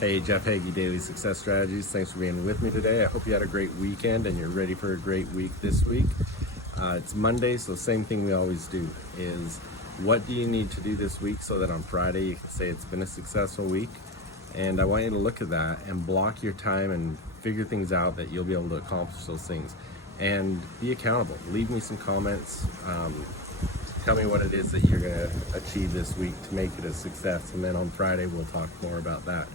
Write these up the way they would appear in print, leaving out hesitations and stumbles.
Hey, Jeff Heggie, Daily Success Strategies. Thanks for being with me today. I hope you had a great weekend and you're ready for a great week this week. It's Monday, so same thing we always do is what do you need to do this week so that on Friday you can say it's been a successful week. And I want you to look at that and block your time and figure things out that you'll be able to accomplish those things. And be accountable. Leave me some comments. Tell me what it is that you're going to achieve this week to make it a success. And then on Friday, we'll talk more about that.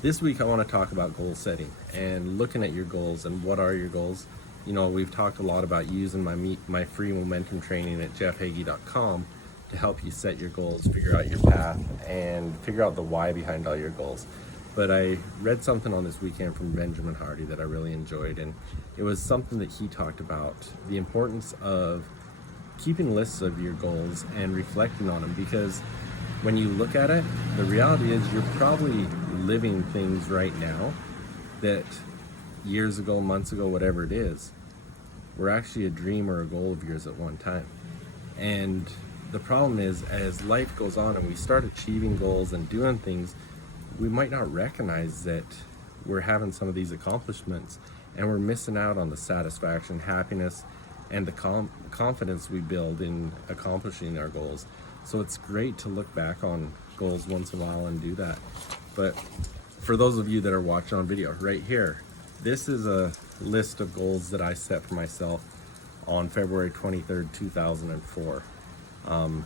This week I want to talk about goal setting and looking at your goals and what are your goals. You know, we've talked a lot about using my free momentum training at jeffheggie.com to help you set your goals, figure out your path, and figure out the why behind all your goals. But I read something on this weekend from Benjamin Hardy that I really enjoyed, and it was something that he talked about, the importance of keeping lists of your goals and reflecting on them, because when you look at it, the reality is you're probably living things right now that years ago, months ago, whatever it is, were actually a dream or a goal of yours at one time. And the problem is, as life goes on and we start achieving goals and doing things, we might not recognize that we're having some of these accomplishments and we're missing out on the satisfaction, happiness, and the confidence we build in accomplishing our goals. So it's great to look back on goals once in a while and do that. But for those of you that are watching on video, right here, this is a list of goals that I set for myself on February 23rd, 2004. It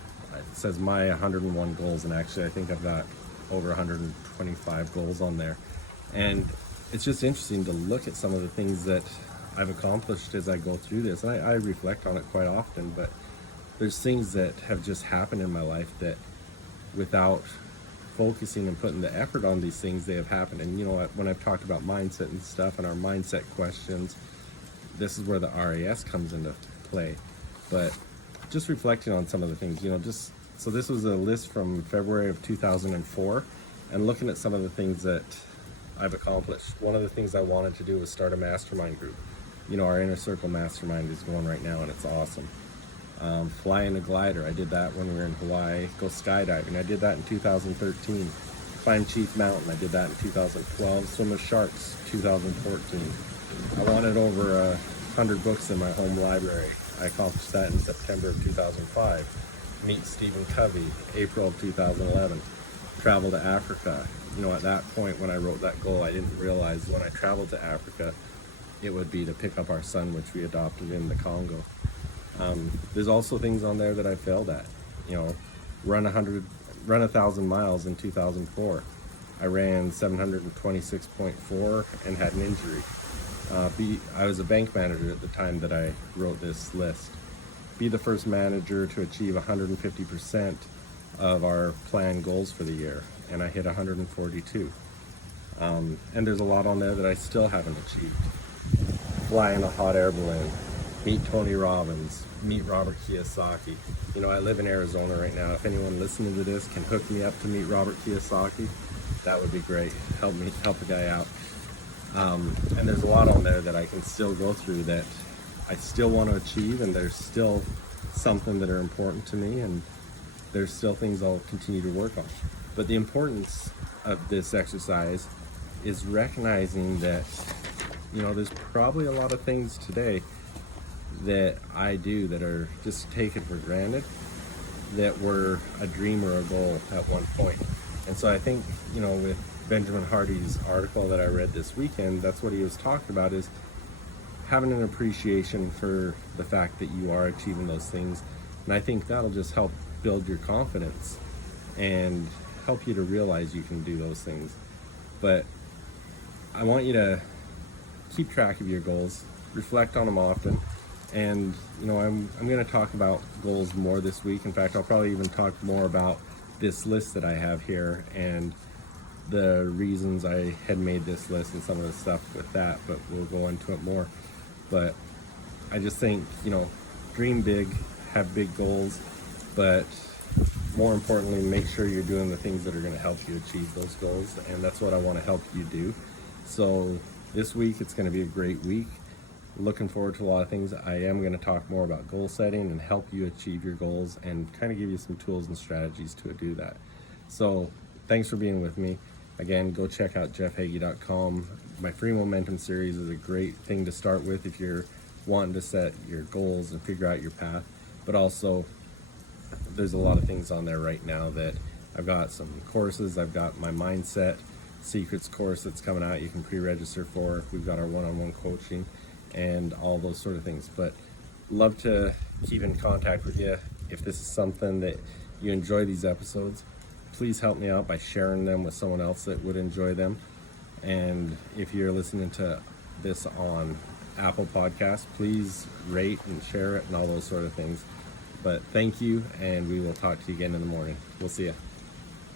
says my 101 goals, and actually I think I've got over 125 goals on there. And it's just interesting to look at some of the things that I've accomplished as I go through this. And I reflect on it quite often, but there's things that have just happened in my life that without focusing and putting the effort on these things, they have happened. And you know, when I've talked about mindset and stuff and our mindset questions, this is where the RAS comes into play. But just reflecting on some of the things, you know, so this was a list from February of 2004 and looking at some of the things that I've accomplished. One of the things I wanted to do was start a mastermind group. You know, our Inner Circle mastermind is going right now and it's awesome. Flying a glider, I did that when we were in Hawaii. Go skydiving, I did that in 2013. Climb Chief Mountain, I did that in 2012. Swim with sharks, 2014. I wanted over 100 books in my home library. I accomplished that in September of 2005. Meet Stephen Covey, April of 2011. Travel to Africa. You know, at that point when I wrote that goal, I didn't realize when I traveled to Africa, it would be to pick up our son, which we adopted in the Congo. There's also things on there that I failed at. You know, run 1,000 miles in 2004. I ran 726.4 and had an injury. I was a bank manager at the time that I wrote this list. Be the first manager to achieve 150% of our planned goals for the year, and I hit 142. And there's a lot on there that I still haven't achieved. Fly in a hot air balloon, meet Tony Robbins, meet Robert Kiyosaki. You know, I live in Arizona right now. If anyone listening to this can hook me up to meet Robert Kiyosaki, that would be great. Help a guy out. And there's a lot on there that I can still go through that I still want to achieve, and there's still something that are important to me, and there's still things I'll continue to work on. But the importance of this exercise is recognizing that, you know, there's probably a lot of things today that I do that are just taken for granted that were a dream or a goal at one point. And so I think, you know, with Benjamin Hardy's article that I read this weekend, that's what he was talking about, is having an appreciation for the fact that you are achieving those things. And I think that'll just help build your confidence and help you to realize you can do those things. But I want you to keep track of your goals, reflect on them often. And, you know, I'm going to talk about goals more this week. In fact, I'll probably even talk more about this list that I have here and the reasons I had made this list and some of the stuff with that, but we'll go into it more. But I just think, you know, dream big, have big goals, but more importantly, make sure you're doing the things that are going to help you achieve those goals. And that's what I want to help you do. So this week, it's going to be a great week. Looking forward to a lot of things. I am going to talk more about goal setting and help you achieve your goals and kind of give you some tools and strategies to do that. So thanks for being with me. Again, go check out jeffheggie.com. My free momentum series is a great thing to start with if you're wanting to set your goals and figure out your path. But also, there's a lot of things on there right now that I've got some courses. I've got my mindset secrets course that's coming out. You can pre-register for. We've got our one-on-one coaching and all those sort of things. But love to keep in contact with you. If this is something that you enjoy these episodes, please help me out by sharing them with someone else that would enjoy them. And if you're listening to this on Apple Podcasts, please rate and share it and all those sort of things. But thank you, and we will talk to you again in the morning. We'll see you.